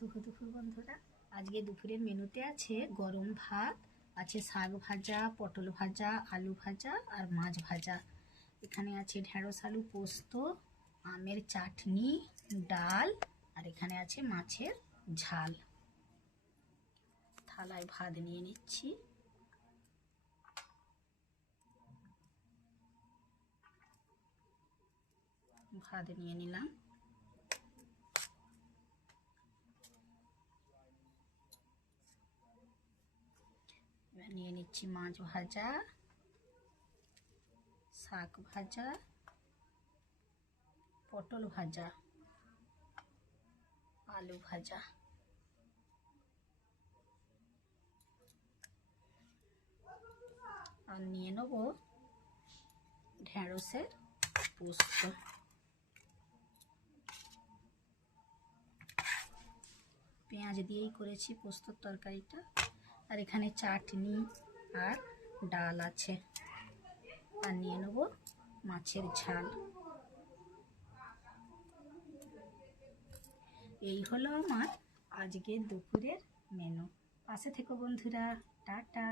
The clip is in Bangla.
শুভ দুপুর বন্ধুরা। আজকে দুপুরের মেনুতে আছে গরম ভাত, আছে শাক ভাজা, পটল ভাজা, আলু ভাজা আর মাছ ভাজা। এখানে আছে ঢেঁড়স আলু পোস্ত, আমের চাটনি, ডাল আর এখানে আছে মাছের ঝাল। থালায় ভাত নিয়ে নিচ্ছি। ভাত নিয়ে নিলাম। এবার নিয়ে নিচ্ছি মাছ ভাজা, শাক ভাজা, পটল ভাজা, আলু ভাজা। আর নিয়ে নেব ঢেঁড়সের পোস্ত। পেঁয়াজ দিয়েই করেছি পোস্তর তরকারিটা। আর এখানে চাটনি আর ডাল আছে। আর নিয়ে নেব মাছের ঝাল। এই হলো আমার আজকের দুপুরের মেনু। পাশে থেকো বন্ধুরা। টাটা।